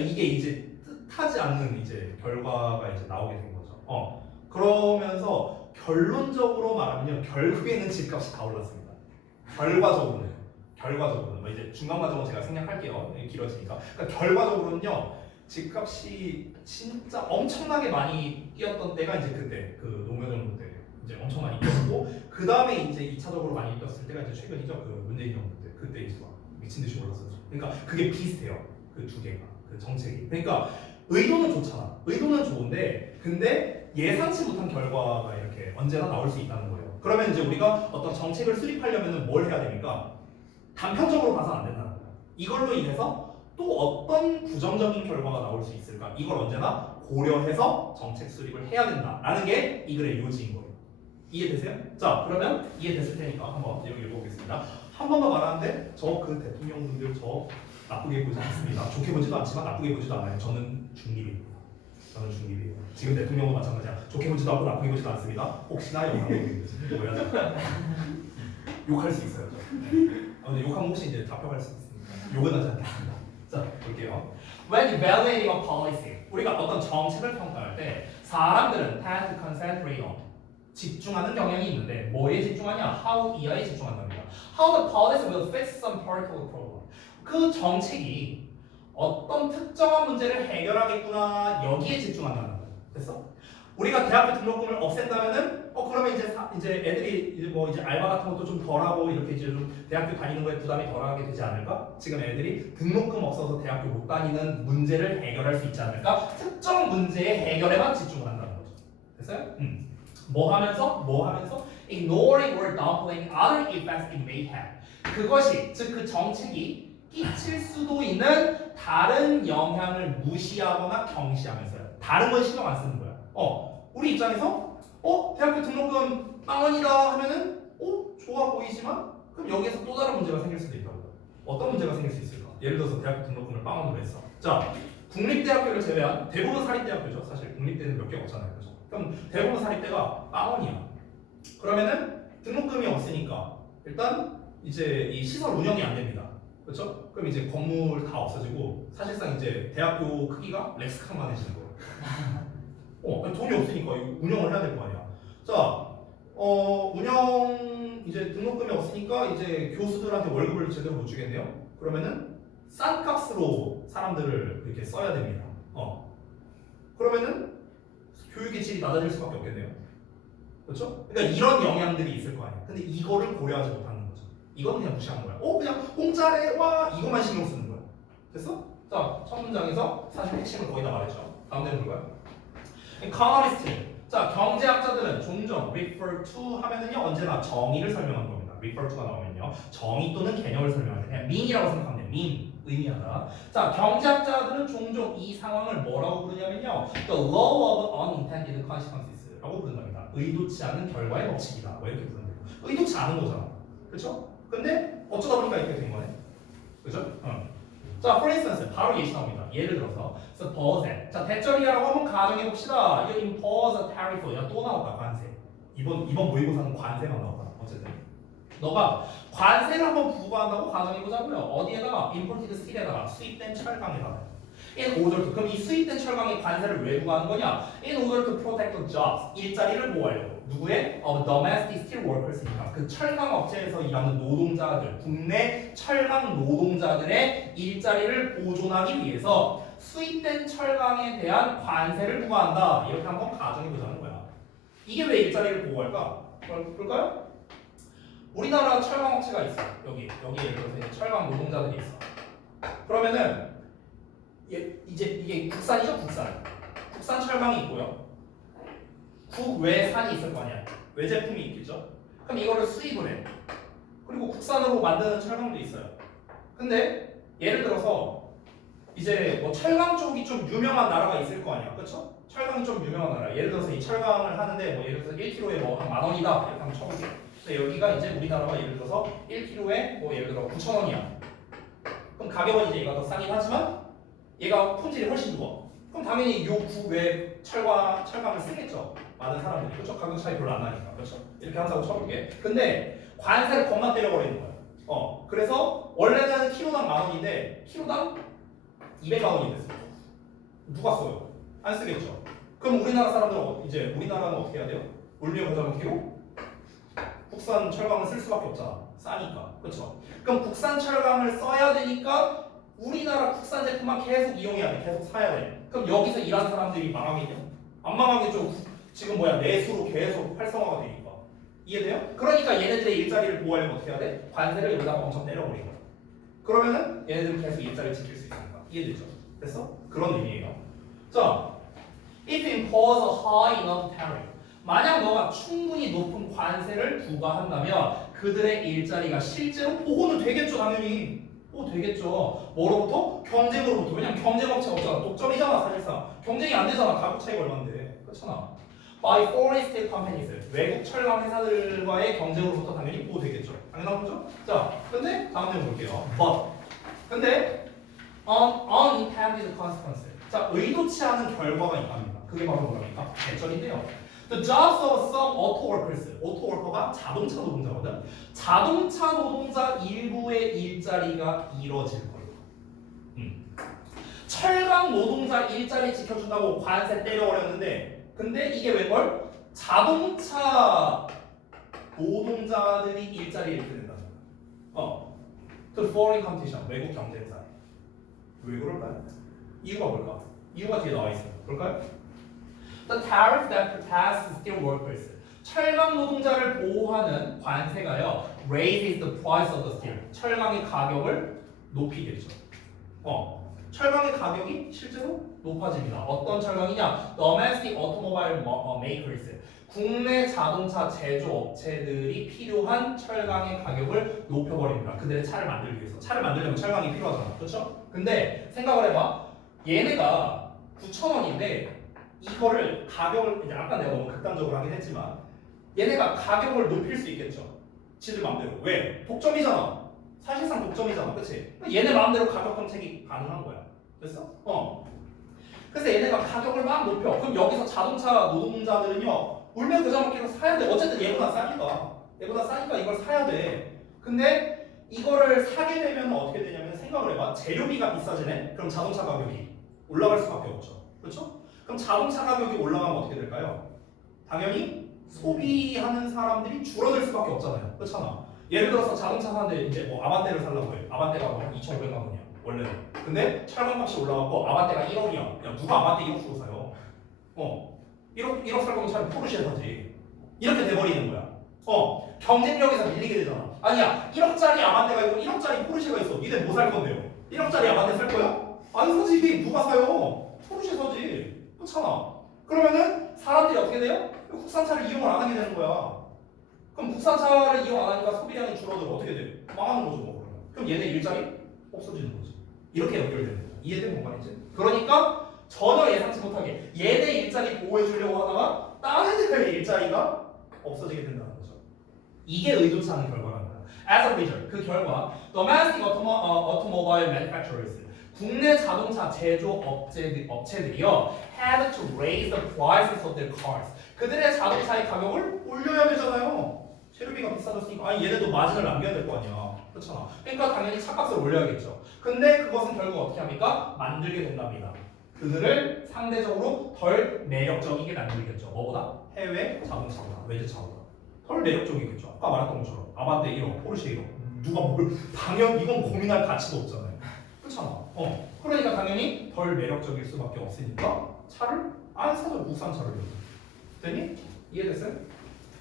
이게 이제 뜻하지 않는 이제 결과가 이제 나오게 된 거죠. 그러면서 결론적으로 말하면요, 결국에는 집값이 다 올랐습니다. 결과적으로는 뭐 이제 중간 과정은 제가 생략할게요. 길어지니까. 그러니까 결과적으로는요, 집값이 진짜 엄청나게 많이 뛰었던 때가 이제 그때 그 노무현 정부 때 이제 엄청 많이 뛰었고, 그 다음에 이제 2차적으로 많이 뛰었을 때가 이제 최근이죠. 그 문재인 정부 때 그때 이제 막 미친 듯이 올랐었죠. 그러니까 그게 비슷해요. 그 두 개가 그 정책이. 그러니까 의도는 좋잖아. 의도는 좋은데 근데 예상치 못한 결과가 이렇게 언제나 나올 수 있다는 거예요. 그러면 이제 우리가 어떤 정책을 수립하려면 뭘 해야 됩니까? 단편적으로 봐서는 안 된다는 거예요. 이걸로 인해서 또 어떤 부정적인 결과가 나올 수 있을까? 이걸 언제나 고려해서 정책 수립을 해야 된다라는 게 이 글의 요지인 거예요. 이해되세요? 자, 그러면 이해됐을 테니까 한번 여기 읽어보겠습니다. 한 번 더 말하는데 저 그 대통령분들 저 나쁘게 보지 않습니다. 좋게 보지도 않지만 나쁘게 보지도 않아요. 저는 중립입니다. 저는 중립이에요. 지금 대통령도 마찬가지야. 좋게 보지도 않고 나쁘게 보지도 않습니다. 혹시나 영상 보고 오해하지 욕할 수 있어요. 근데 욕하면 혹시 이제 잡혀갈 수 있으니까 욕은 하지 않겠습니다. 자, 볼게요. When evaluating a policy, 우리가 어떤 정책을 평가할 때 사람들은 tend to concentrate on 집중하는 경향이 있는데 뭐에 집중하냐? How 이하에 집중한답니다. How the policy will fix some particular problem. 그 정책이 어떤 특정한 문제를 해결하겠구나 여기에 집중한다는 거예요. 됐어? 우리가 대학교 등록금을 없앤다면은 그러면 이제 애들이 이제 알바 같은 것도 좀 덜하고 이렇게 이제 좀 대학교 다니는 거에 부담이 덜하게 되지 않을까? 지금 애들이 등록금 없어서 대학교 못 다니는 문제를 해결할 수 있지 않을까? 특정 문제의 해결에만 집중을 한다는 거죠. 됐어요? 뭐 하면서 ignoring or downplaying other effects it may have. 그것이 즉 그 정책이 끼칠 수도 있는 다른 영향을 무시하거나 경시하면서요. 다른 건 신경 안 쓰는 거야. 우리 입장에서 대학교 등록금 10,000원이다 하면은 좋아 보이지만 그럼 여기에서 또 다른 문제가 생길 수도 있다고. 어떤 문제가 생길 수 있을까? 예를 들어서 대학교 등록금을 10,000원으로 했어. 자, 국립대학교를 제외한 대부분 사립대학교죠. 사실 국립대는 몇 개가 없잖아요. 그죠? 그럼 대부분 사립대가 10,000원이야. 그러면은 등록금이 없으니까 일단 이제 이 시설 운영이 안 됩니다. 그렇죠? 그럼 이제 건물 다 없어지고 사실상 이제 대학교 크기가 렉스칸만해지는 거예요. 돈이 없으니까 운영을 해야 될 거 아니야. 자, 운영 이제 등록금이 없으니까 이제 교수들한테 월급을 제대로 못 주겠네요. 그러면은 싼 값으로 사람들을 이렇게 써야 됩니다. 그러면은 교육의 질이 낮아질 수밖에 없겠네요. 그렇죠? 그러니까 이런 영향들이 있을 거 아니야. 근데 이거를 고려하지 못하는 거죠. 이건 그냥 무시한 거야. 그냥 공짜래 와 이것만 신경 쓰는 거야. 됐어? 자, 첫 문장에서 사실 핵심을 거의 다 말했죠. 다음 내용 볼까요? economist. 자, 경제학자들은 종종 refer to 하면은요 언제나 정의를 설명하는 겁니다. refer to가 나오면요 정의 또는 개념을 설명하는 그냥 mean이라고 생각하면 돼요. mean 의미하다. 자, 경제학자들은 종종 이 상황을 뭐라고 부르냐면요 the law of unintended consequences라고 부른답니다. 의도치 않은 결과의 법칙이다. 뭐 이렇게 부르는 거예요. 의도치 않은 거잖아. 그렇죠? 근데 어쩌다 보니까 이렇게 된 거네. 그죠? 자, for instance, 바로 예시 나옵니다. 예를 들어서, suppose that. 자, 대절이라고 한번 가정해 봅시다. You impose a tariff. 야, 또 나왔다, 관세. 이번 모의고사는 관세만 나왔다. 어쨌든. 너가 관세를 한번 부과한다고 가정해 보자고요. 어디에다가? imported steel에다가, 수입된 철강에다가. In order to. 그럼 이 수입된 철강에 관세를 왜 부과하는 거냐? In order to protect the jobs. 일자리를 보호하려고. 누구의? Of domestic steel workers니까. 그 철강 업체에서 일하는 노동자들, 국내 철강 노동자들의 일자리를 보존하기 위해서 수입된 철강에 대한 관세를 부과한다. 이렇게 한번 가정해 보자는 거야. 이게 왜 일자리를 보호할까? 볼까요? 우리나라 철강 업체가 있어. 여기 예를 들어서 철강 노동자들이 있어. 그러면은 이제 이게 국산이죠, 국산 철강이 있고요. 국외 산이 있을 거 아니야. 외제품이 있겠죠. 그럼 이거를 수입을 해. 그리고 국산으로 만드는 철강도 있어요. 근데 예를 들어서 이제 뭐 철강 쪽이 좀 유명한 나라가 있을 거 아니야. 그렇죠? 철강이 좀 유명한 나라. 예를 들어서 이 철강을 하는데 뭐 예를 들어서 1kg에 뭐 한 10,000원이다. 이렇게 한번 쳐볼게. 근데 여기가 이제 우리나라가 예를 들어서 1kg에 뭐 예를 들어 9,000원이야. 그럼 가격은 이제 얘가 더 싸긴 하지만 얘가 품질이 훨씬 좋아. 그럼 당연히 요 국외 철강을 쓰겠죠. 많은 사람들이. 그렇죠? 가격 차이 별로 안 나니까. 그렇죠? 이렇게 한다고 쳐볼게. 근데 관세를 겁나 때려버리는 거야. 그래서 원래는 키로당 10,000원인데 키로당 200만 원이 됐어. 누가 써요? 안 쓰겠죠. 그럼 우리나라 사람들은 이제 우리나라는 어떻게 해야 돼요? 물류 고정키로 국산 철강을 쓸 수밖에 없잖아. 싸니까. 그렇죠? 그럼 국산 철강을 써야 되니까 우리나라 국산 제품만 계속 이용해야 돼. 계속 사야 돼. 그럼 여기서 일하는 사람들이 망하겠냐? 안 망하겠죠. 지금 내수로 계속 활성화가 되니까. 이해돼요? 그러니까 얘네들의 일자리를 보호하려면 어떻게 해야 돼? 관세를 여기다가 엄청 때려버리고. 그러면은 얘네들은 계속 일자리를 지킬 수 있으니까. 이해되죠? 그래서 그런 의미예요. 자, if impose a high enough tariff. 만약 너가 충분히 높은 관세를 부과한다면 그들의 일자리가 실제로 보호는 되겠죠, 당연히. 되겠죠. 뭐로부터? 경쟁으로부터. 왜냐면 경쟁업체가 없잖아. 독점이잖아, 사실상. 경쟁이 안 되잖아. 가격 차이가 얼마인데. 그렇잖아. By foreign state companies. 외국 철강 회사들과의 경쟁으로부터 당연히 보호되겠죠. 당연한 거죠? 자, 근데 다음 내용 볼게요. But. 근데 unintended consequence. 자, 의도치 않은 결과가 있답니다. 그게 바로 뭐랍니까? 대절인데요. The jobs of some auto workers. auto worker가 자동차 노동자거든. 자동차 노동자 일부의 일자리가 잃어질 거예요. 철강 노동자 일자리 지켜준다고 관세 때려버렸는데, 근데 이게 웬걸? 자동차 노동자들이 일자리를 잃게 된다는 거야. To foreign competition. 외국 경쟁사. 왜 그럴까요? 이유가 뭘까? 이유가 뒤에 나와 있어요. 볼까요? The tariff that protects steel workers. 철강 노동자를 보호하는 관세가요, raises the price of the steel. 철강의 가격을 높이겠죠. 철강의 가격이 실제로 높아집니다. 어떤 철강이냐? Domestic automobile makers. 국내 자동차 제조업체들이 필요한 철강의 가격을 높여버립니다. 그들의 차를 만들기 위해서. 차를 만들려면 철강이 필요하잖아. 그렇죠? 근데 생각을 해봐. 얘네가 9,000원인데 이거를 가격을 이제 아까 내가 너무 극단적으로 하긴 했지만 얘네가 가격을 높일 수 있겠죠. 지들 마음대로. 왜? 독점이잖아. 사실상 독점이잖아. 그치? 얘네 마음대로 가격 정책이 가능한 거야. 됐어? 그래서 얘네가 가격을 막 높여. 그럼 여기서 자동차 노동자들은요, 울며 겨자 먹기로 사야 돼. 어쨌든 얘보다 싸니까. 얘보다 싸니까 이걸 사야 돼. 근데 이거를 사게 되면 어떻게 되냐면 생각을 해봐. 재료비가 비싸지네? 그럼 자동차 가격이 올라갈 수밖에 없죠. 그렇죠? 그럼 자동차 가격이 올라가면 어떻게 될까요? 당연히 소비하는 사람들이 줄어들 수밖에 없잖아요. 그렇잖아. 예를 들어서 자동차 사는데 이제 아반떼를 살려고 해. 아반떼가 2,500만 원이야. 원래는. 근데 철강값이 올라가고 아반떼가 1억이야. 야, 누가 아반떼 1억 주고 사요? 1억 살 거면 차라리 포르쉐 사지. 이렇게 돼버리는 거야. 경쟁력에서 밀리게 되잖아. 아니야, 1억짜리 아반떼가 있고 1억짜리 포르쉐가 있어. 니네 뭐 살 건데요? 1억짜리 아반떼 살 거야? 아니 사지. 누가 사요? 포르쉐 사지. 그렇잖아. 그러면은 사람들이 어떻게 돼요? 국산차를 이용을 안 하게 되는 거야. 그럼 국산차를 이용 안 하니까 소비량이 줄어들어. 어떻게 돼? 망하는 거죠, 뭐. 그럼 얘네 일자리 없어지는 거지. 이렇게 연결되는 거야. 이해된 뭔 말인지? 그러니까 전혀 예상치 못하게 얘네 일자리 보호해 주려고 하다가 다른 애들의 일자리가 없어지게 된다는 거죠. 이게 의도치 않은 결과라는 거야. As a result, 그 결과 domestic automobile manufacturers, 국내 자동차 제조 업체들이요, had to raise the prices of their cars. 그들의 자동차의 가격을 올려야 되잖아요. 재료비가 비싸졌으니까. 아니 얘네도 마진을 남겨야 될 거 아니야. 그렇잖아. 그러니까 당연히 차값을 올려야겠죠. 근데 그것은 결국 어떻게 합니까? 만들게 된답니다. 그들을 상대적으로 덜 매력적이게 만들겠죠. 뭐보다? 해외 자동차보다, 외제차보다 덜 매력적이겠죠. 아까 말했던 것처럼 아반떼 1억, 포르쉐 1억. 누가 뭘 당연 이건 고민할 가치도 없잖아요. 그렇잖아. 그러니까 당연히 덜 매력적일 수밖에 없으니까 차를 안 사죠. 국산 차를. 됐니? 이해됐어요?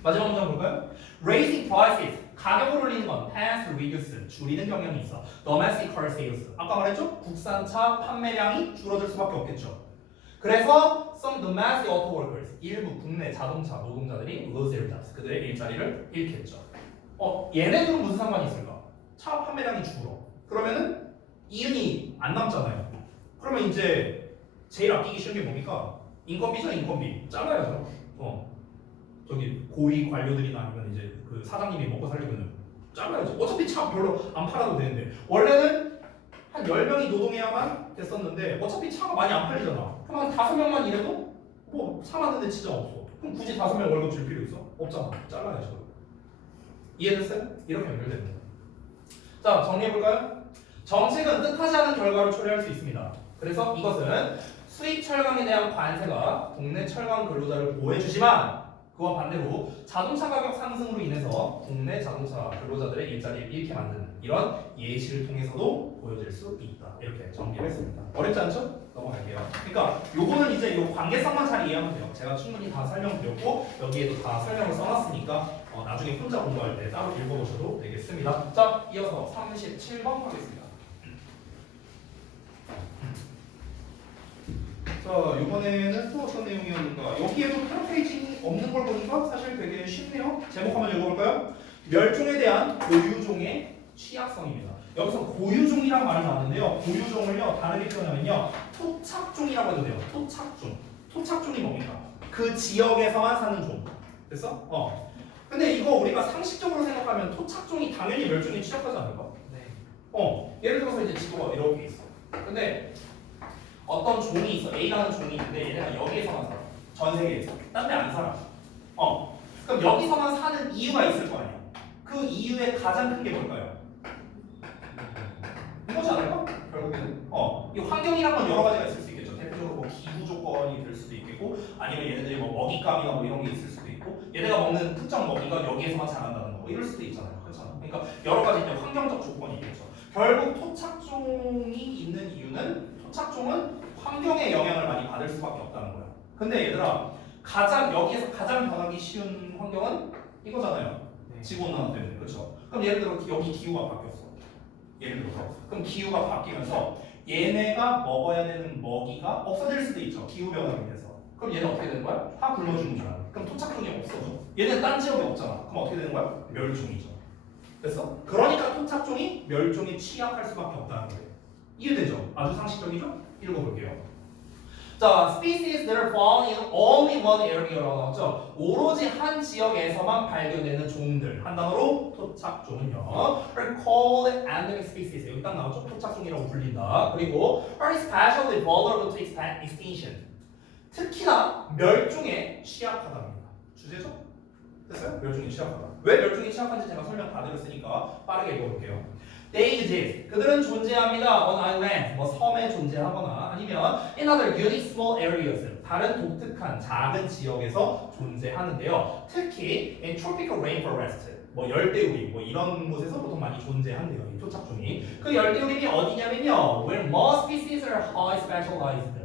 마지막 문장 볼까요? Raising prices. 가격을 올리는 건 tends to reduce. 줄이는 경향이 있어. Domestic car sales. 아까 말했죠? 국산차 판매량이 줄어들 수밖에 없겠죠. 그래서 some domestic auto workers. 일부 국내 자동차 노동자들이 lose their jobs. 그들의 일자리를 잃겠죠. 얘네들은 무슨 상관이 있을까? 차 판매량이 줄어. 그러면은 이윤이 안 남잖아요. 그러면 이제 제일 아끼기 쉬운 게 뭡니까? 인건비죠, 인건비. 잘라야죠. 저기 고위 관료들이나 아니면 이제 그 사장님이 먹고 살려면은 잘라야죠. 어차피 차 별로 안 팔아도 되는데 원래는 한 10명이 노동해야만 됐었는데 어차피 차가 많이 안 팔리잖아. 그럼 한 5명만 일해도 뭐 차 만드는데 지장 없어. 그럼 굳이 5명 월급 줄 필요 있어? 없잖아. 잘라야죠. 이해됐어요? 이렇게 연결되는 거예요. 자, 정리해볼까요? 정책은 뜻하지 않은 결과를 초래할 수 있습니다. 그래서 이것은 수입 철강에 대한 관세가 국내 철강 근로자를 보호해주지만 그와 반대로 자동차 가격 상승으로 인해서 국내 자동차 근로자들의 일자리를 잃게 만드는 이런 예시를 통해서도 보여질 수 있다. 이렇게 정리를 했습니다. 어렵지 않죠? 넘어갈게요. 그러니까 요거는 이제 요 관계성만 잘 이해하면 돼요. 제가 충분히 다 설명드렸고 여기에도 다 설명을 써놨으니까 나중에 혼자 공부할 때 따로 읽어보셔도 되겠습니다. 자, 이어서 37번 하겠습니다. 자, 이번에는 또 어떤 내용이었는가? 여기에도 패러페이징이 없는 걸 보니까 사실 되게 쉽네요. 제목 한번 읽어볼까요? 멸종에 대한 고유종의 취약성입니다. 여기서 고유종이란 말이 나왔는데요. 고유종을요 다르게 표현하면요 토착종이라고 해도 돼요. 토착종. 토착종이 뭡니까? 그 지역에서만 사는 종. 됐어? 근데 이거 우리가 상식적으로 생각하면 토착종이 당연히 멸종에 취약하지 않을까? 네. 예를 들어서 이제 지도가 이렇게 있어. 근데 어떤 종이 있어. A라는 종이 있는데 얘네가 여기에서만 살아. 전 세계에서. 딴 데 안 살아. 그럼 여기서만 사는 이유가 있을 거 아니야. 그 이유의 가장 큰 게 뭘까요? 이거지 않을까? 결국에는. 이 환경이란 건 여러 가지가 있을 수 있겠죠. 대표적으로 뭐 기후 조건이 될 수도 있겠고, 아니면 얘네들이 뭐 먹잇감이나 뭐 이런 게 있을 수도 있고, 얘네가 먹는 특정 먹이가 여기에서만 자란다는 거, 뭐 이럴 수도 있잖아요. 그렇잖아. 그러니까 여러 가지 이제 환경적 조건이 있겠죠. 결국 토착종이 있는 이유는 토착종은 환경의 영향을 많이 받을 수밖에 없다는 거야. 근데 얘들아, 여기에서 가장 변하기 쉬운 환경은 이거잖아요. 지구 온난화 때문에. 그렇죠? 그럼 예를 들어 여기 기후가 바뀌었어. 예를 들어서. 그럼 기후가 바뀌면서 얘네가 먹어야 되는 먹이가 없어질 수도 있죠. 기후 변화로 인해서. 그럼 얘는 어떻게 되는 거야? 다 굶어 죽는 줄 알아. 그럼 토착종이 없어져. 얘는 딴 지역에 없잖아. 그럼 어떻게 되는 거야? 멸종이죠. 됐어? 그러니까 토착종이 멸종에 취약할 수밖에 없다는 거예요. 이해되죠? 아주 상식적이죠? 읽어볼게요. 자, species that are found in only one area라고 나왔죠. 오로지 한 지역에서만 발견되는 종들. 한 단어로 토착종은요. are called endemic species. 여기 딱 나오죠. 토착종이라고 불린다. 그리고 are especially vulnerable to extinction. 특히나 멸종에 취약하답니다. 주제죠? 됐어요? 멸종에 취약하다. 왜 멸종에 취약한지 제가 설명 다 드렸으니까 빠르게 읽어볼게요. They exist. 그들은 존재합니다. On islands, 뭐 섬에 존재하거나 아니면 in other unique small areas, 다른 독특한 작은 지역에서 존재하는데요. 특히 in tropical rainforest, 뭐 열대우림, 뭐 이런 곳에서 보통 많이 존재한대요. 이 토착종이. 그 열대우림이 어디냐면요. Where most species are high specialized.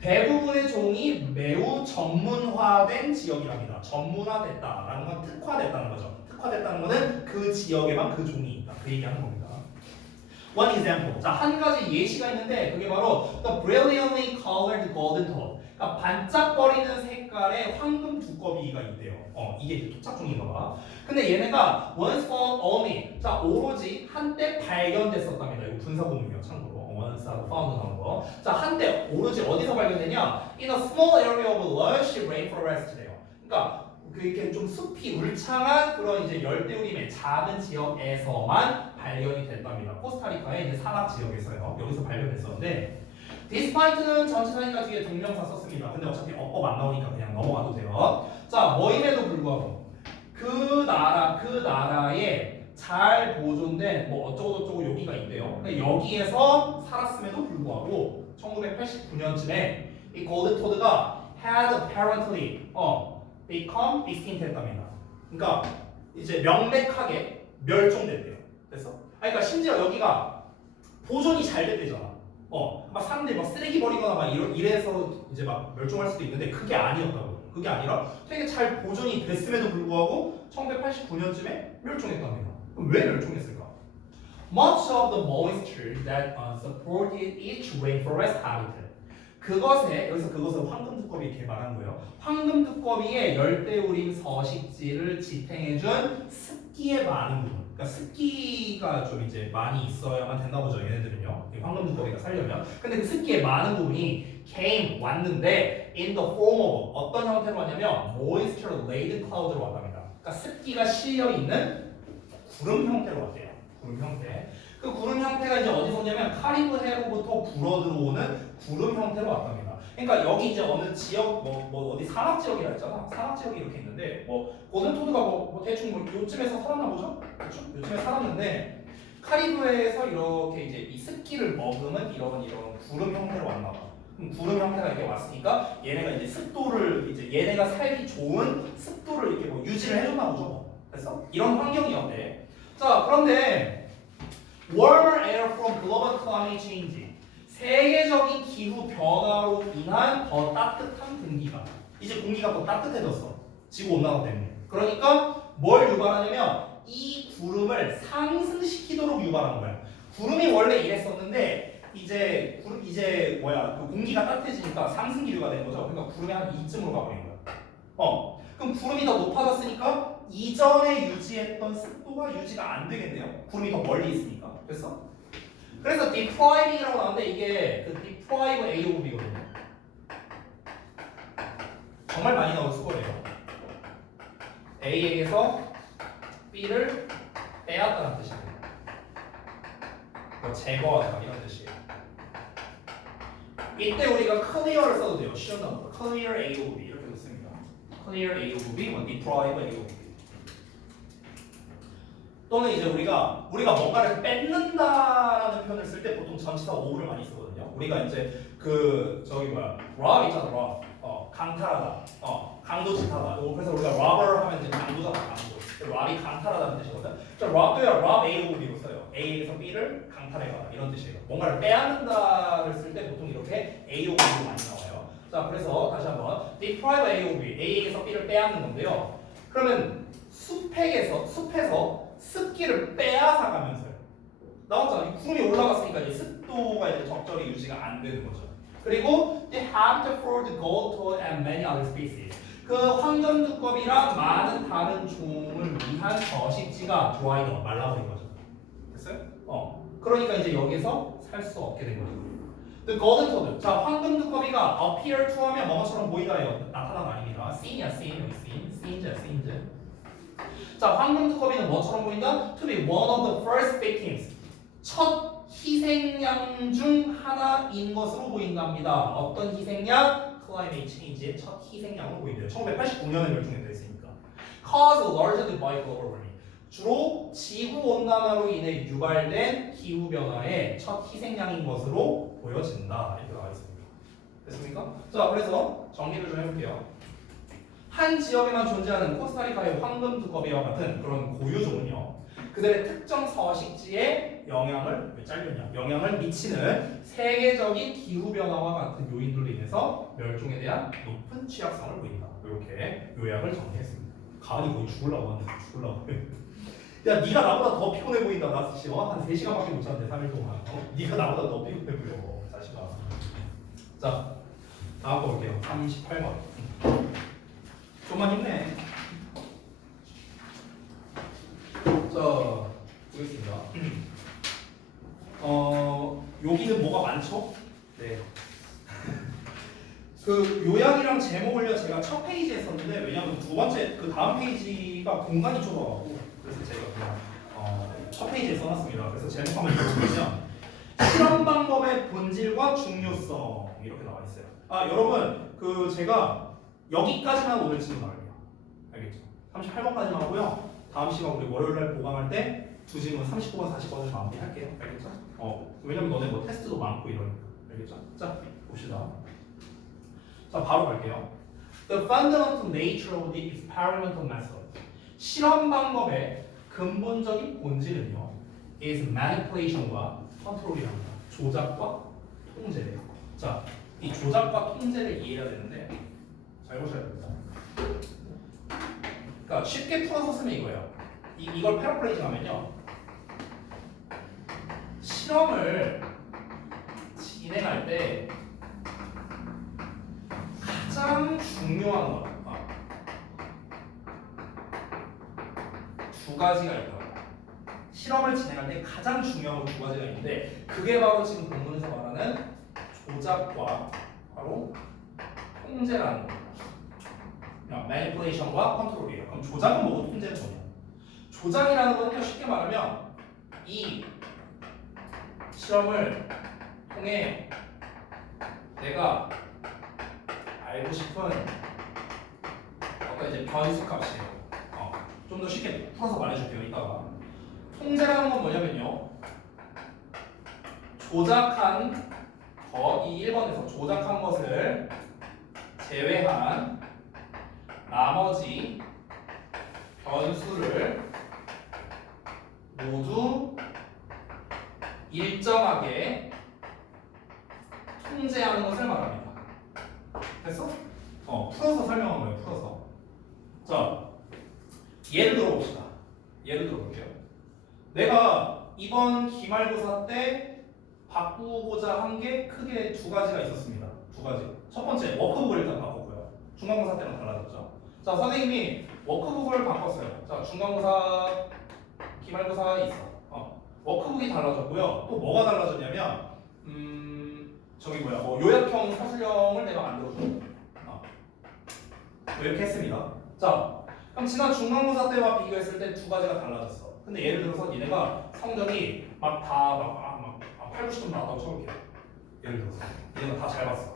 대부분의 종이 매우 전문화된 지역이랍니다. 전문화됐다라는 건 특화됐다는 거죠. 특화됐다는 거는 그 지역에만 그 종이 있다. 그 얘기하는 겁니다. One example. 자, 한 가지 예시가 있는데 그게 바로 the brilliantly colored golden toad. 그러니까 반짝거리는 색깔의 황금 두꺼비가 있대요. 이게 이제 토착종인가 봐. 근데 얘네가 once found only. 자, 오로지 한때 발견됐었답니다. 이거 분사구문이에요. 참고로. once found 나오는 거. 자, 한때 오로지 어디서 발견되냐? In a small area of lush rainforest래요. 그러니까 이렇게 좀 숲이 울창한 그런 이제 열대우림의 작은 지역에서만 발견이 됐답니다. 코스타리카의 이제 산악 지역에서요. 여기서 발견됐었는데, despite는 전치사니까 뒤에 동명사 썼습니다. 근데 어차피 어법 안 나오니까 그냥 넘어가도 돼요. 자, 뭐임에도 불구하고 그 나라에 잘 보존된 뭐 어쩌고저쩌고 여기가 있대요. 근데 여기에서 살았음에도 불구하고 1989년쯤에 이 골든 토드가 had apparently become extinct 했답니다. 그러니까 이제 명백하게 멸종됐대요. 됐어? 그러니까 심지어 여기가 보존이 잘 됐대잖아. 막 사람들이 막 쓰레기 버리거나 막 이래서 이제 막 멸종할 수도 있는데 그게 아니었다고. 그게 아니라 되게 잘 보존이 됐음에도 불구하고 1989년쯤에 멸종했답니다. 그럼 왜 멸종했을까? Much of the moisture that supported each rainforest habitat. 여기서 그것은 황금 두꺼비 이렇게 말한 거예요. 황금 두꺼비의 열대우림 서식지를 지탱해준 습기의 많은 부분. 그러니까 습기가 좀 이제 많이 있어야만 된다 보죠. 얘네들은요. 황금 두꺼비가 살려면. 근데 그 습기의 많은 부분이 왔는데 in the form of 어떤 형태로 왔냐면 moisture laden cloud로 왔답니다. 그러니까 습기가 실려 있는 구름 형태로 왔대요. 구름 형태. 그 구름 형태가 이제 어디서 오냐면 카리브 해로부터 불어들어오는 구름 형태로 왔답니다. 그러니까 여기 이제 어느 지역 뭐 어디 산악 지역이라 했잖아. 산악 지역이 이렇게 있는데 뭐 골든 토드가 뭐 대충 뭐 요쯤에서 살았나 보죠? 그렇죠? 요쯤에 살았는데 카리브해에서 이렇게 이제 이 습기를 머금은 이런 구름 형태로 왔나 봐. 그럼 구름 형태가 이렇게 왔으니까 얘네가 이제 습도를 이제 얘네가 살기 좋은 습도를 이렇게 뭐 유지를 해줬나 보죠. 그래서 이런 환경이었대. 자, 그런데 warmer air from global climate change. 세계적인 기후 변화로 인한 더 따뜻한 공기가. 이제 공기가 더 따뜻해졌어. 지구 온난화 때문에. 그러니까 뭘 유발하냐면 이 구름을 상승시키도록 유발하는 거야. 구름이 원래 이랬었는데 이제 그 공기가 따뜻해지니까 상승 기류가 된 거죠. 그러니까 구름이 한 2쯤으로 가버린 거야. 그럼 구름이 더 높아졌으니까 이전에 유지했던 습도가 유지가 안 되겠네요. 구름이 더 멀리 있으니까. 그래서 depriving이라고 나오는데 이게 그 deprive AOB거든요. 정말 많이 나오는 수거예요. A에게서 B를 빼앗다는 뜻이에요. 제거하다 이런 뜻이에요. 이때 우리가 clear를 써도 돼요. 시험 나온 거. clear A over B 이렇게 씁니다. clear A over B, deprive A over B. 또는 이제 우리가 뭔가를 뺏는다라는 표현을 쓸 때 보통 전치사 over를 많이 쓰거든요. 우리가 이제 rob 있잖아, rob. 강탈하다. 강도짓하다. 그래서 우리가 robber 하면 이제 강도잖아, 강도. rob이 강탈하다는 뜻이거든. rob도요, rob A over B로 써요. A에서 B를 강탈해가다 이런 뜻이에요. 뭔가를 빼앗는다를 쓸 때 보통 이렇게 A over B로 많이 나와요. 자, 그래서 다시 한번 deprive A over B, A에서 B를 빼앗는 건데요. 그러면 숲에서 습기를 빼앗아가면서요. 나왔잖아. 구름이 올라갔으니까 이제 습도가 이제 적절히 유지가 안 되는 거죠. 그리고 they have to for the gold toad and many other species. 그 황금 두꺼비랑 많은 다른 종을 위한 서식지가 드라이더 말라버린 거죠. 됐어요? 그러니까 이제 여기서 살 수 없게 된 거죠. The golden toad. 자, 황금 두꺼비가 appear to 하면 뭐뭐처럼 보이다예요. 나타난 거 아닙니다. seen이야, seen. 여기 seen. 자, 황금 두꺼비는 뭐처럼 보인다? To be one of the first victims. 첫 희생양 중 하나인 것으로 보인답니다. 어떤 희생양? Climate Change의 첫 희생양으로 보인대요. 1989년에 멸종했다 했으니까. Caused largely by global warming. 주로 지구 온난화로 인해 유발된 기후 변화의 첫 희생양인 것으로 보여진다. 이렇게 나와 있습니다. 됐습니까? 자, 그래서 정리를 좀 해볼게요. 한 지역에만 존재하는 코스타리카의 황금 두꺼비와 같은 그런 고유종은요, 그들의 특정 서식지에 영향을 미치는 세계적인 기후 변화와 같은 요인들로 인해서 멸종에 대한 높은 취약성을 보인다. 이렇게 요약을 정리했습니다. 가은이 거의 죽으려고. 야, 네가 나보다 더 피곤해 보인다. 나 지금 한 3시간밖에 못 잤는데 3일 동안. 네가 나보다 더 피곤해 보여. 자식아. 자, 다음 거 볼게요. 38번. 좀만 힘내. 자, 보겠습니다. 여기는 뭐가 많죠? 네. 그 요약이랑 제목을요 제가 첫 페이지에 썼는데 왜냐면 두 번째 그 다음 페이지가 공간이 좁아가지고 그래서 제가 그냥 첫 페이지에 써놨습니다. 그래서 제목 한번 읽어보면 실험 방법의 본질과 중요성 이렇게 나와 있어요. 아, 여러분 그 제가 여기까지만 오늘 질문 나갈게요. 알겠죠? 38번까지만 하고요. 다음 시간 우리 월요일날 보강할 때 두 질문 39번, 40번을 마무리할게요. 알겠죠? 왜냐면 너네 뭐 테스트도 많고 이러니까. 알겠죠? 자, 봅시다. 자, 바로 갈게요. The fundamental nature of the experimental method. 실험 방법의 근본적인 본질은요, is manipulation과 control이랍니다. 조작과 통제래요. 자, 이 조작과 통제를 이해해야 되는데 잘 보셔야 됩니다. 그러니까 쉽게 풀어서 쓰면 이거예요. 이걸 패러프레이징 하면요, 실험을 진행할 때 가장 중요한 것 두 가지가 있다. 실험을 진행할 때 가장 중요한 것 두 가지가 있는데 그게 바로 지금 본문에서 말하는 조작과 바로 통제라는 겁니다. manipulation과 컨트롤이에요. 그럼 조작은 뭐고 통제는 뭐냐? 조작이라는 거는 쉽게 말하면 이 실험을 통해 내가 알고 싶은 어떤 이제 변수 값이에요. 좀 더 쉽게 풀어서 말해줄게요. 이따가 통제라는 건 뭐냐면요, 조작한 것, 이 1번에서 조작한 것을 제외한 나머지 변수를 모두 일정하게 통제하는 것을 말합니다. 됐어? 풀어서 설명한 거예요. 풀어서. 자, 예를 들어봅시다. 예를 들어볼게요. 내가 이번 기말고사 때 바꾸고자 한 게 크게 두 가지가 있었습니다. 두 가지. 첫 번째, 워크북을 일단 바꿨고요. 중간고사 때랑 달라졌죠. 자, 선생님이 워크북을 바꿨어요. 자, 중간고사, 기말고사 있어. 워크북이 달라졌고요. 또 뭐가 달라졌냐면, 요약형 서술형을 내가 만들어줘. 이렇게 했습니다. 자, 그럼 지난 중간고사 때와 비교했을 때 두 가지가 달라졌어. 근데 예를 들어서 니네가 성적이 막 8, 90점 나왔다고 쳐볼게요. 예를 들어서 니네가 다 잘 봤어.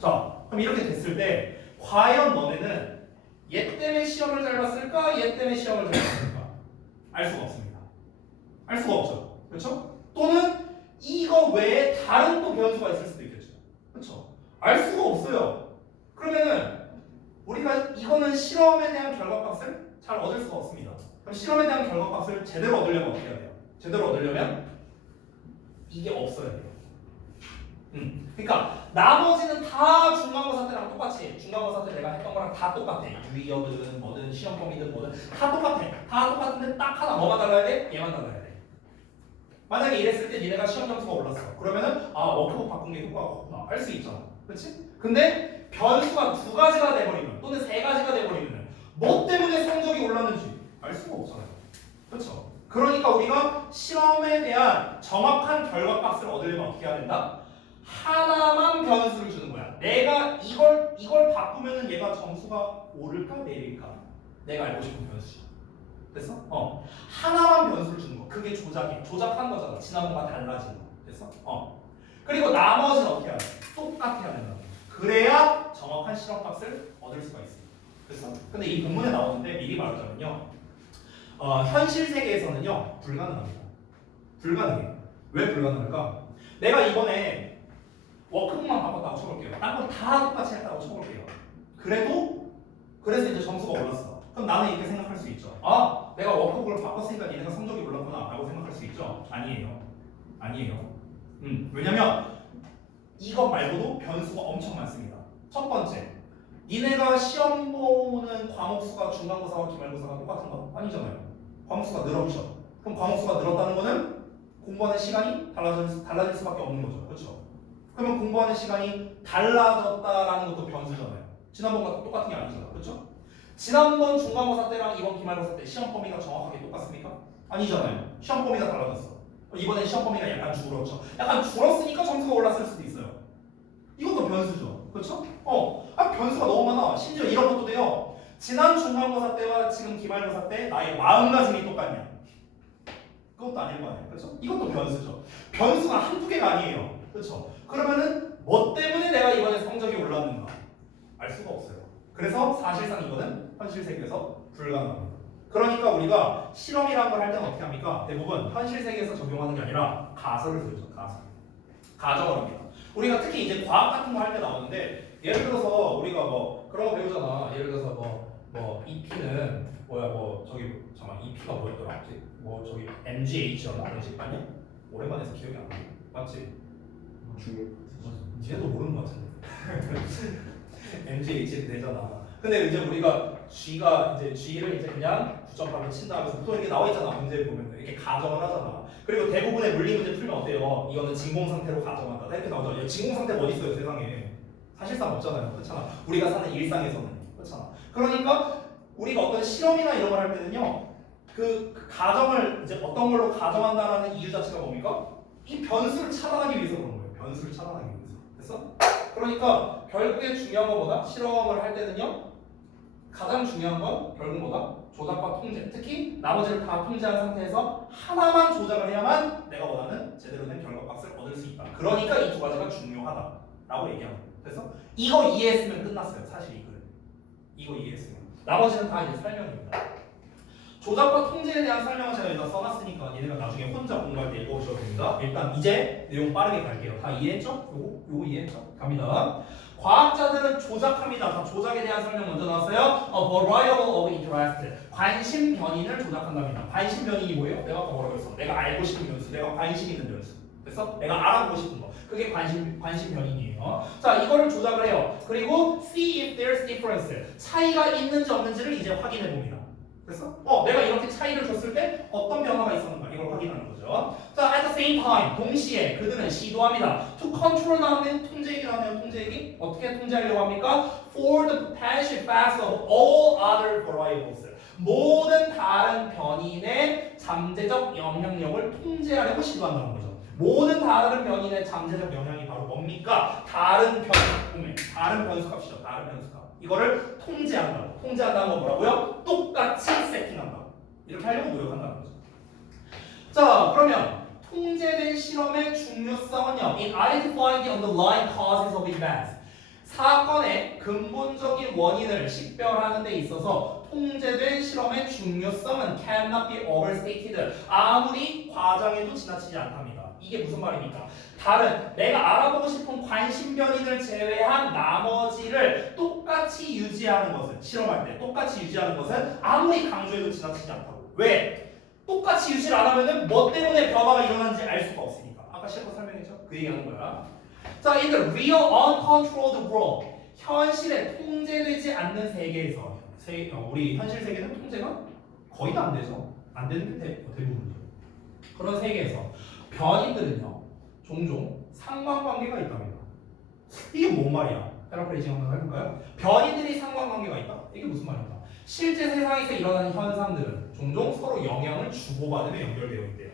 자, 그럼 이렇게 됐을 때 과연 너네는 얘 때문에 시험을 잘 봤을까? 얘 때문에 시험을 잘 봤을까? 알 수가 없습니다. 알 수가 없죠. 그렇죠? 또는 이거 외에 다른 또 변수가 있을 수도 있겠죠. 그렇죠? 알 수가 없어요. 그러면은 우리가 이거는 실험에 대한 결과값을 잘 얻을 수가 없습니다. 그럼 실험에 대한 결과값을 제대로 얻으려면 어떻게 해야 돼요? 제대로 얻으려면 이게 없어야 돼요. 그러니까 나머지는 다 중간고사 때랑 똑같이, 중간고사 때 내가 했던 거랑 다 똑같아. 유의어든 뭐든 시험 범위든 뭐든 다 똑같아. 다 똑같은데 딱 하나 뭐가 달라야 돼? 얘만 달라야 돼. 만약에 이랬을 때 니네가 시험 점수가 올랐어. 그러면은 워크북 바꾼 게 효과가 없구나 알 수 있잖아. 그렇지? 근데 변수가 두 가지가 돼버리면 또는 세 가지가 돼버리면 뭐 때문에 성적이 올랐는지 알 수가 없잖아요. 그렇죠? 그러니까 우리가 실험에 대한 정확한 결과값을 얻으려면 어떻게 해야 된다? 하나만 변수를 주는 거야. 내가 이걸 바꾸면은 얘가 점수가 오를까 내릴까? 내가 알고 싶은 변수지. 됐어? 하나만 변수를 주는 거. 그게 조작한 거잖아. 지난번과 달라진 거. 됐어? 그리고 나머지는 어떻게 해야 돼? 똑같아야 된다. 그래야 정확한 실험값을 얻을 수가 있습니다. 됐어? 근데 이 본문에 나오는데 미리 말하자면요. 현실 세계에서는요 불가능합니다. 불가능해요. 왜 불가능할까? 내가 이번에 워크북만 바꿨다고 쳐볼게요. 딴 건 다 똑같이 했다고 쳐볼게요. 그래서 이제 점수가 올랐어. 그럼 나는 이렇게 생각할 수 있죠. 내가 워크북을 바꿨으니까 얘네가 성적이 올랐구나 라고 생각할 수 있죠. 아니에요. 왜냐면 이것 말고도 변수가 엄청 많습니다. 첫 번째, 니네가 시험 보는 과목수가 중간고사와 기말고사가 똑같은가? 아니잖아요. 과목수가 늘었죠. 그럼 과목수가 늘었다는 거는 공부하는 시간이 달라질 수밖에 없는 거죠. 그렇죠? 그러면 공부하는 시간이 달라졌다라는 것도 변수잖아요. 지난번과 똑같은 게 아니잖아. 그렇죠? 지난번 중간고사 때랑 이번 기말고사 때 시험 범위가 정확하게 똑같습니까? 아니잖아요. 시험 범위가 달라졌어. 이번에 시험 범위가 약간 줄었죠. 약간 줄었으니까 점수가 올랐을 수도 있어요. 이것도 변수죠. 그렇죠? 변수가 너무 많아. 심지어 이런 것도 돼요. 지난 중간고사 때와 지금 기말고사 때 나의 마음가짐이 똑같냐? 그것도 아닐 거 아니에요. 그렇죠? 이것도 변수죠. 변수가 한두 개가 아니에요. 그렇죠? 그러면은 뭐 때문에 내가 이번에 성적이 올랐는가? 알 수가 없어요. 그래서 사실상 이거는 현실 세계에서 불가능합니다. 그러니까 우리가 실험이라는 걸 할 때는 어떻게 합니까? 대부분 현실 세계에서 적용하는 게 아니라 가설을 쓰죠. 가정을 합니다. 우리가 특히 이제 과학 같은 거 할 때 나오는데 예를 들어서 우리가 뭐 그런 거 배우잖아. 예를 들어서 뭐 EP는 잠깐 EP가 뭐였더라? 저기 MGH였나? 그런지 아니야? 오랜만에 해서 기억이 안 나. 맞지? 니네도 모르는 거 같은데. MGH도 되잖아. 근데 이제 우리가 G를 이제 그냥 9.8로 친다 하면서 보통 이렇게 나와 있잖아. 문제를 보면 이렇게 가정을 하잖아. 그리고 대부분의 물리 문제 풀면 어때요? 이거는 진공 상태로 가정한다. 이렇게 나오잖아. 진공 상태가 어디 있어요, 세상에? 사실상 없잖아요. 그렇잖아. 우리가 사는 일상에서는 그렇잖아. 그러니까 우리가 어떤 실험이나 이런 걸 할 때는요, 그 가정을 이제 어떤 걸로 가정한다라는 이유 자체가 뭡니까? 이 변수를 차단하기 위해서 그런 거예요. 변수를 차단하기 위해서. 됐어? 그러니까 결국에 중요한 건 뭐다? 실험을 할 때는요, 가장 중요한 건 결국 뭐다? 조작과 통제. 특히 나머지를 다 통제한 상태에서 하나만 조작을 해야만 내가 원하는 제대로 된 결과값을 얻을 수 있다. 그러니까 이 두 가지가 중요하다라고 얘기하는 거예요. 그래서 이거 이해했으면 끝났어요. 사실 이거 이해했으면. 나머지는 다 이제 설명입니다. 조작과 통제에 대한 설명은 제가 일단 써놨으니까 얘네가 나중에 혼자 공부할 때 읽어보셔도 됩니다. 일단 이제 내용 빠르게 갈게요. 다 이해했죠? 요거 이해했죠? 갑니다. 과학자들은 조작합니다. 자, 조작에 대한 설명 먼저 나왔어요. A variable of interest. 관심 변인을 조작한답니다. 관심 변인이 뭐예요? 내가 아까 뭐라고 했어? 내가 알고 싶은 변수, 내가 관심 있는 변수. 됐어? 내가 알아보고 싶은 거. 그게 관심 변인이에요. 자, 이거를 조작을 해요. 그리고 see if there's difference. 차이가 있는지 없는지를 이제 확인해 봅니다. 그래서 내가 이렇게 차이를 줬을 때 어떤 변화가 있었는가 이걸 확인하는 거죠. 자, at the same time 동시에 그들은 시도합니다. to control 나오는 통제기라는 통제기 어떻게 통제하려고 합니까? for the potential effects of all other variables. 모든 다른 변인의 잠재적 영향력을 통제하려고 시도한다는 거죠. 모든 다른 변인의 잠재적 영향이 바로 뭡니까? 다른 변수 값이죠. 다른 변수 값. 이거를 통제한다고. 통제한다는 건 뭐라고요? 똑같이 세팅한다고. 이렇게 하려고 노력한다는 거죠. 자, 그러면 통제된 실험의 중요성은요. In identifying the underlying causes of events. 사건의 근본적인 원인을 식별하는 데 있어서 통제된 실험의 중요성은 cannot be overstated. 아무리 과장해도 지나치지 않답니다. 이게 무슨 말입니까? 다른 내가 알아보고 싶은 관심 변인을 제외한 나머지를 똑같이 유지하는 것은 실험할 때 똑같이 유지하는 것은 아무리 강조해도 지나치지 않다고. 왜? 똑같이 유지를 안 하면은 뭐 때문에 변화가 일어나는지 알 수가 없으니까. 아까 실험 설명했죠? 그 얘기하는 거야. 자, in the real uncontrolled world, 현실에 통제되지 않는 세계에서 우리 현실 세계는 통제가 거의 다 안 되죠. 안 되는 게 대부분이죠. 그런 세계에서 변인들은요 종종 상관관계가 있답니다. 이게 뭔 말이야? 패러프레이징 한번 해볼까요? 변인들이 상관관계가 있다? 이게 무슨 말입니까? 실제 세상에서 일어나는 현상들은 종종 서로 영향을 주고받으며 연결되어 있대요.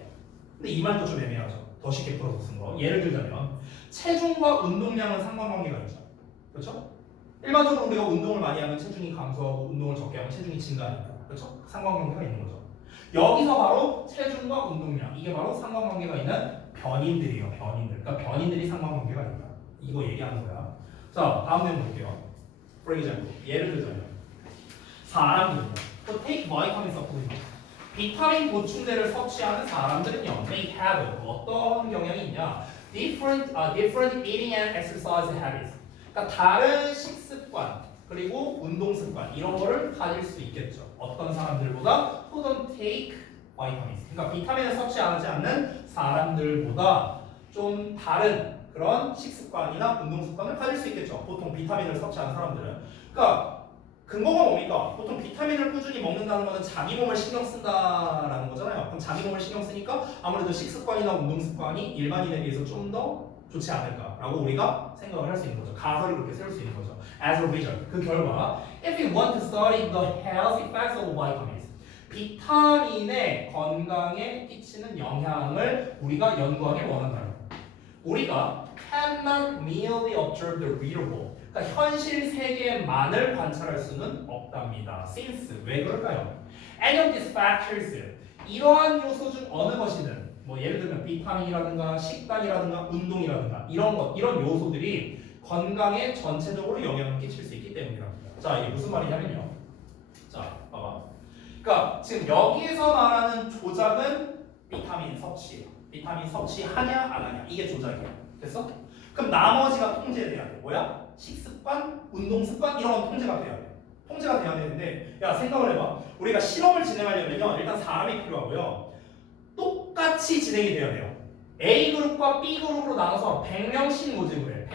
근데 이 말도 좀 애매하죠. 더 쉽게 풀어서 쓴 거. 예를 들자면 체중과 운동량은 상관관계가 있죠. 그렇죠? 일반적으로 우리가 운동을 많이 하면 체중이 감소하고 운동을 적게 하면 체중이 증가하니까. 그렇죠? 상관관계가 있는 거죠. 여기서 바로 체중과 운동량 이게 바로 상관관계가 있는 변인들이에요. 변인들. 그러니까 변인들이 상관관계가 있다. 이거 얘기하는 거야. 자, 다음 내용 볼게요. For example, 예를 들자면 사람들은요. To take vitamin supplement. 비타민 보충제를 섭취하는 사람들은요. May have 어떤 경향이 있냐? Different eating and exercise habits. 그러니까 다른 식습관 그리고 운동 습관 이런 거를 가질 수 있겠죠. 어떤 사람들보다 who don't take vitamins. 그러니까 비타민을 섭취하지 않는 사람들보다 좀 다른 그런 식습관이나 운동 습관을 가질 수 있겠죠. 보통 비타민을 섭취하는 사람들은. 그러니까 근거가 뭡니까? 보통 비타민을 꾸준히 먹는다는 것은 자기 몸을 신경 쓴다라는 거잖아요. 그럼 자기 몸을 신경 쓰니까 아무래도 식습관이나 운동 습관이 일반인에 비해서 좀 더 좋지 않을까라고 우리가 생각을 할 수 있는 거죠. 가설을 그렇게 세울 수 있는 거죠. As a result, 그 결과, if you want to study the health effects of vitamins, 비타민의 건강에 끼치는 영향을 우리가 연구하길 원한다면, 우리가 cannot merely observe the real world, 그러니까 현실 세계만을 관찰할 수는 없답니다. Since 왜 그럴까요? Any of these factors, 이러한 요소 중 어느 것이든 뭐 예를 들면 비타민이라든가 식단이라든가 운동이라든가 이런 요소들이 건강에 전체적으로 영향을 끼칠 수 있기 때문이랍니다. 자, 이게 무슨 말이냐면요. 자, 봐봐. 그러니까 지금 여기에서 말하는 조작은 비타민 섭취. 비타민 섭취하냐 안 하냐 이게 조작이야. 됐어? 그럼 나머지가 통제돼야 돼. 뭐야? 식습관, 운동 습관 이런 건 통제가 돼야 돼. 통제가 돼야 되는데 야 생각을 해봐. 우리가 실험을 진행하려면요 일단 사람이 필요하고요. 똑같이 진행이 돼야 돼요. A그룹과 B그룹으로 나눠서 100명씩 모집을 해.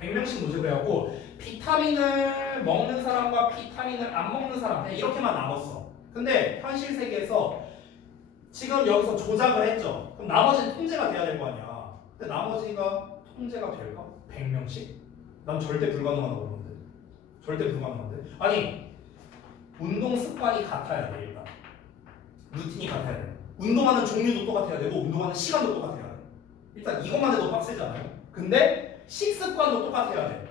100명씩 모집을 해갖고 비타민을 먹는 사람과 비타민을 안 먹는 사람 이렇게만 나눴어. 근데 현실 세계에서 지금 여기서 조작을 했죠. 그럼 나머지는 통제가 돼야 될 거 아니야. 근데 나머지가 통제가 될까? 100명씩? 난 절대 불가능하다고 보는데. 절대 불가능한데. 아니 운동 습관이 같아야 돼 일단. 루틴이 같아야 돼. 운동하는 종류도 똑같아야 되고 운동하는 시간도 똑같아야 돼. 일단 이것만 해도 빡세잖아요. 근데 식습관도 똑같아야 돼.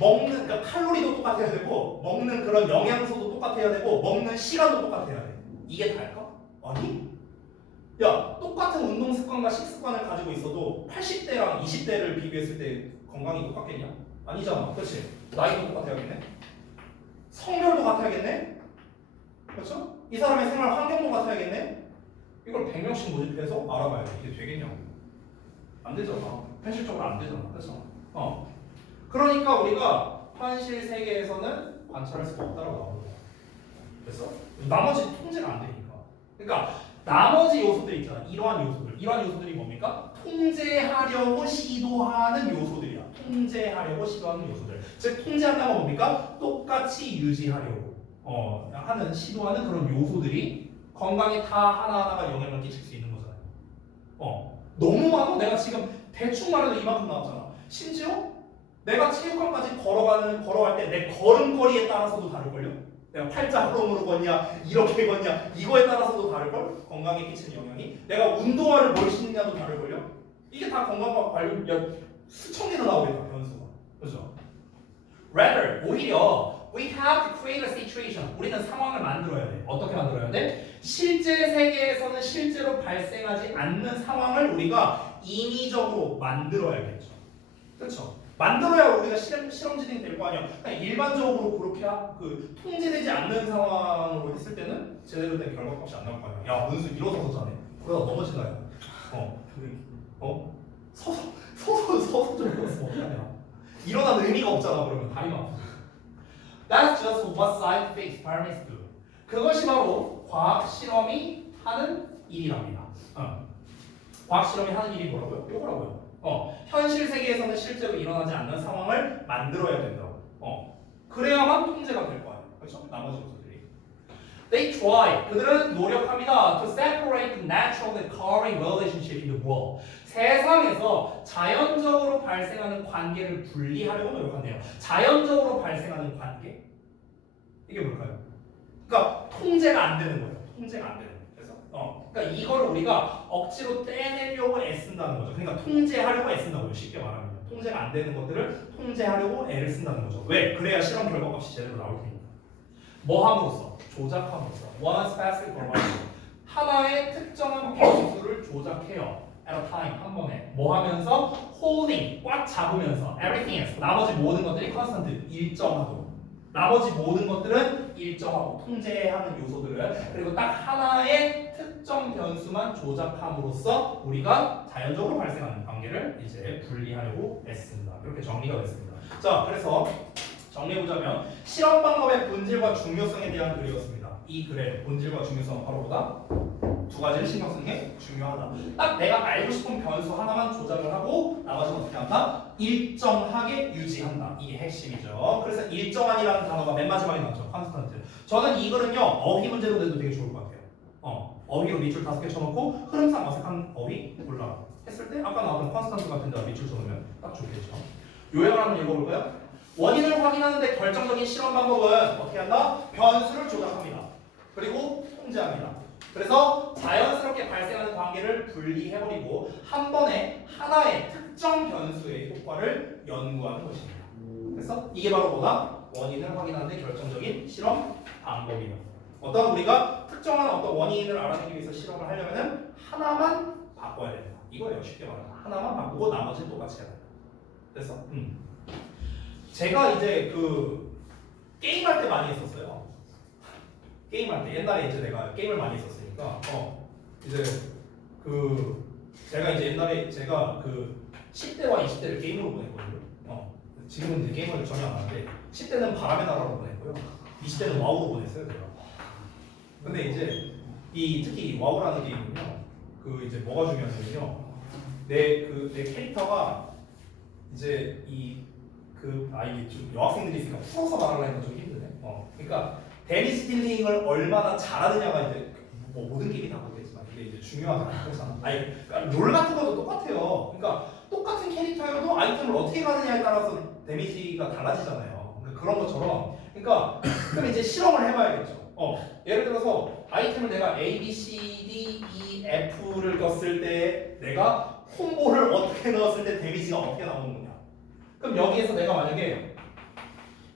먹는 그러니까 칼로리도 똑같아야 되고 먹는 그런 영양소도 똑같아야 되고 먹는 시간도 똑같아야 돼. 이게 다일까? 아니? 야 똑같은 운동 습관과 식습관을 가지고 있어도 80대랑 20대를 비교했을 때 건강이 똑같겠냐? 아니잖아. 그렇지? 나이도 똑같아야겠네. 성별도 같아야겠네. 그렇죠? 이 사람의 생활 환경도 같아야겠네? 이걸 100명씩 모집해서 알아봐야 돼. 이게 되겠냐고. 안 되잖아. 현실적으로 안 되잖아. 그렇죠? 그러니까 우리가 현실 세계에서는 관찰할 수가 없다고 나오는 거야. 그래서 나머지 통제가 안 되니까. 그러니까 나머지 요소들 있잖아. 이러한 요소들. 이러한 요소들이 뭡니까? 통제하려고 시도하는 요소들이야. 통제하려고 시도하는 요소들. 즉 통제한다는 건 뭡니까? 똑같이 유지하려고 하는 시도하는 그런 요소들이 건강에 다 하나하나가 영향을 끼칠 수 있는 거잖아요. 너무 많아. 내가 지금 대충 말해도 이만큼 나왔잖아. 심지어 내가 체육관까지 걸어갈 때 내 걸음걸이에 따라서도 다를걸요? 내가 팔자으로 걷냐, 이렇게 걷냐, 이거에 따라서도 다를걸? 건강에 끼치는 영향이. 내가 운동화를 뭘 신느냐도 다를걸요? 이게 다 건강과 관련 수천 개나 나오겠다, 변수가. 그죠? Rather, 오히려 we have to create a situation. 우리는 상황을 만들어야 돼. 어떻게 만들어야 돼? 실제 세계에서는 실제로 발생하지 않는 상황을 우리가 인위적으로 만들어야겠죠. 그렇죠? 만들어야 우리가 실험 진행이 될 거 아니야. 그냥 일반적으로 그렇게 통제되지 않는 상황으로 했을 때는 제대로 된 결과값이 안 나올 거 아니야. 야, 문수 일어서서 자네. 그러다 넘어지나요? 서서 좀 그랬으면 어떡하냐. 일어나는 의미가 없잖아. 그러면 다리만 아프고. That's just what scientific experiments do. 그것이 바로 과학 실험이 하는 일이랍니다. 과학 실험이 하는 일이 뭐라고요? 이거라고요. 현실 세계에서는 실제로 일어나지 않는 상황을 만들어야 된다고. 그래야만 통제가 될 거 아니에요. 그렇죠? 나머지 요소들이. They try. 그들은 노력합니다. To separate the natural and occurring relationship in the world. 세상에서 자연적으로 발생하는 관계를 분리하려고 노력한대요. 자연적으로 발생하는 관계? 이게 뭘까요? 그러니까 통제가 안 되는 거예요. 통제가 안 되는 거예요. 그래서 그러니까 이걸 우리가 억지로 떼내려고 애쓴다는 거죠. 그러니까 통제하려고 애쓴다고요. 쉽게 말하면 통제가 안 되는 것들을 통제하려고 애를 쓴다는 거죠. 왜? 그래야 실험 결과값이 제대로 나올 테니까. 뭐 함으로써? 조작함으로써. One specific variable. 하나의 특정한 변수를 조작해요. At a time, 한 번에. 뭐 하면서? Holding, 꽉 잡으면서. Everything else. 나머지 모든 것들이 constant, 일정하도록. 나머지 모든 것들은 일정하고 통제하는 요소들을 그리고 딱 하나의 특정 변수만 조작함으로써 우리가 자연적으로 발생하는 관계를 이제 분리하려고 애쓴다. 이렇게 정리가 됐습니다. 자, 그래서 정리해보자면 실험 방법의 본질과 중요성에 대한 글이었습니다. 이 글의 본질과 중요성은 바로 보다 두 가지를 신경 쓰는 게 중요하다. 딱 내가 알고 싶은 변수 하나만 조작을 하고 나머지는 어떻게 한다? 일정하게 유지한다. 이게 핵심이죠. 그래서 일정한이라는 단어가 맨 마지막에 나왔죠. 컨스턴트. 저는 이 글은요 어휘 문제로 내도 되게 좋을 것 같아요. 어휘로 밑줄 5개 쳐놓고 흐름상 어색한 어휘 골라 했을 때 아까 나왔던 컨스턴트 같은 데다 밑줄 쳐놓으면 딱 좋겠죠. 요약을 한번 읽어볼까요? 원인을 확인하는데 결정적인 실험 방법은 어떻게 한다? 변수를 조작합니다. 그리고 통제합니다. 그래서 자연스럽게 발생하는 관계를 분리해버리고 한 번에 하나의 특정 변수의 효과를 연구하는 것입니다. 그래서 이게 바로 뭐다? 원인을 확인하는 데 결정적인 실험 방법이에요. 어떤 우리가 특정한 어떤 원인을 알아내기 위해서 실험을 하려면 하나만 바꿔야 된다. 이거예요. 쉽게 말하면 하나만 바꾸고 나머지는 똑같이 해야 된다. 그래서 제가 이제 게임할 때 많이 했었어요. 게임할 때 옛날에 이제 내가 게임을 많이 했었으니까 이제 제가 이제 옛날에 제가 10대와 20대를 게임으로 보냈거든요. 지금은 이제 게임을 전혀 안 하는데 10대는 바람의 나라로 보냈고요. 20대는 와우로 보냈어요, 제가. 근데 이제 특히 와우라는 게임은요. 이제 뭐가 중요하냐면요. 내 캐릭터가 이제 이게 좀 여학생들이 있으니까 풀어서 말하려니까 좀 힘드네. 그러니까 데미지 딜링을 얼마나 잘하느냐가 이제 뭐 모든 게임이 다 그렇겠지만 이게 이제 중요하잖아요. 그러니까 롤 같은 것도 똑같아요. 그러니까 똑같은 캐릭터여도 아이템을 어떻게 가느냐에 따라서 데미지가 달라지잖아요. 그러니까 그런 것처럼 그럼 이제 실험을 해봐야겠죠. 예를 들어서 아이템을 내가 A, B, C, D, E, F를 꼈을 때 내가 콤보를 어떻게 넣었을 때 데미지가 어떻게 나오는 거냐. 그럼 여기에서 내가 만약에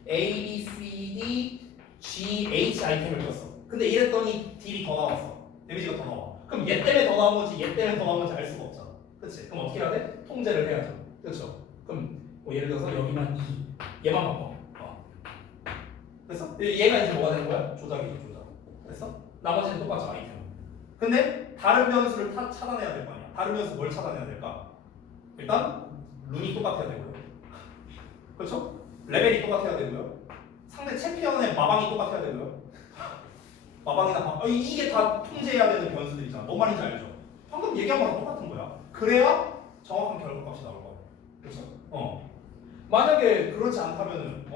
A, B, C, D, G, H 아이템을 꼈어. 근데 이랬더니 딜이 더 나왔어. 데미지가 더 나와. 그럼 얘 때문에 더 나온 건지 얘 때문에 더 나온 건지 알 수가 없잖아. 그렇지? 그럼 어떻게 해야 돼? 통제를 해야죠. 그렇죠? 그럼 예를 들어서 여기만 2, 얘만 바꿔. 그래서 얘가 이제 뭐가 되는 거야? 조작이죠, 조작. 그래서 나머지는 똑같죠, 아이템. 근데 다른 변수를 차단해야 될 거 아니야. 다른 변수 뭘 차단해야 될까? 일단 룬이 똑같아야 되고요. 그렇죠? 레벨이 똑같아야 되고요. 상대 챔피언의 마방이 똑같아야 되고요. 마방이나 이게 다 통제해야 되는 변수들 있잖아. 뭔 말인지 알죠? 방금 얘기한 거랑 똑같은 거야. 그래야 정확한 결과값이 나올 거야. 그렇죠? 만약에 그렇지 않다면은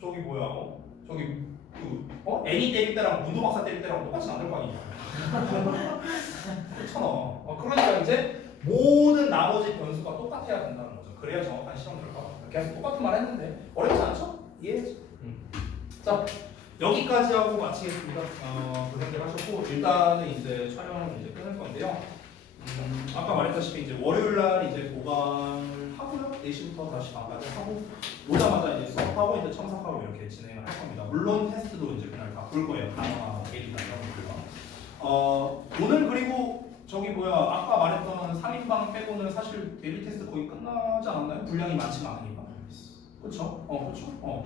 저기 뭐야? 저기 애니 때릴 때랑 문도 박사 때릴 때랑 똑같이 안 될 거 아니냐? 그렇잖아. 그러니까 이제 모든 나머지 변수가 똑같아야 된다는 거죠. 그래야 정확한 실험 결과가. 계속 똑같은 말 했는데 어렵지 않죠? 이해했죠? 자, 여기까지 하고 마치겠습니다. 고생들 하셨고 일단은 이제 촬영을 이제 끊을 건데요. 아까 말했다시피 이제 월요일 날 이제 보강을 하고요. 4시부터 다시 방까지 하고 오자마자 이제 수업하고 이제 첨삭하고 이렇게 진행을 할 겁니다. 물론 테스트도 이제 그날 다 볼 거예요. 단어나 예리나 이런 것들과. 오늘 그리고 저기 뭐야 아까 말했던 3인방 빼고는 사실 데일리 테스트 거의 끝나지 않았나요? 분량이 많지는 않으니까. 그렇죠? 그렇죠?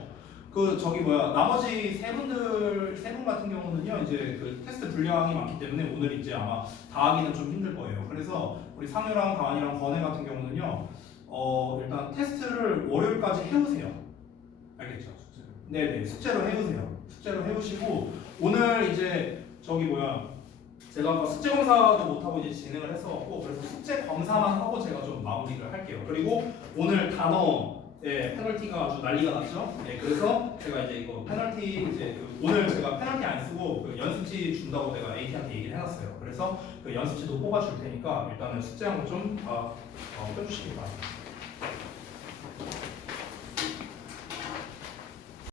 그 저기 뭐야 나머지 세 분 같은 경우는요 이제 그 테스트 분량이 많기 때문에 오늘 이제 아마 다 하기는 좀 힘들 거예요. 그래서 우리 상유랑 가은이랑 건혜 같은 경우는요 일단 테스트를 월요일까지 해오세요. 알겠죠? 네네 숙제로 해오세요. 숙제로 해오시고 오늘 이제 저기 뭐야 제가 아까 숙제 검사도 못하고 이제 진행을 했었고 그래서 숙제 검사만 하고 제가 좀 마무리를 할게요. 그리고 오늘 단어 페널티가 아주 난리가 났죠. 그래서 제가 이제 이거 페널티 이제 오늘 제가 페널티 안 쓰고 그 연습지 준다고 내가 AT한테 얘기를 해놨어요. 그래서 그 연습지도 뽑아줄 테니까 일단은 숙제한 거 좀 펴주시기 바랍니다.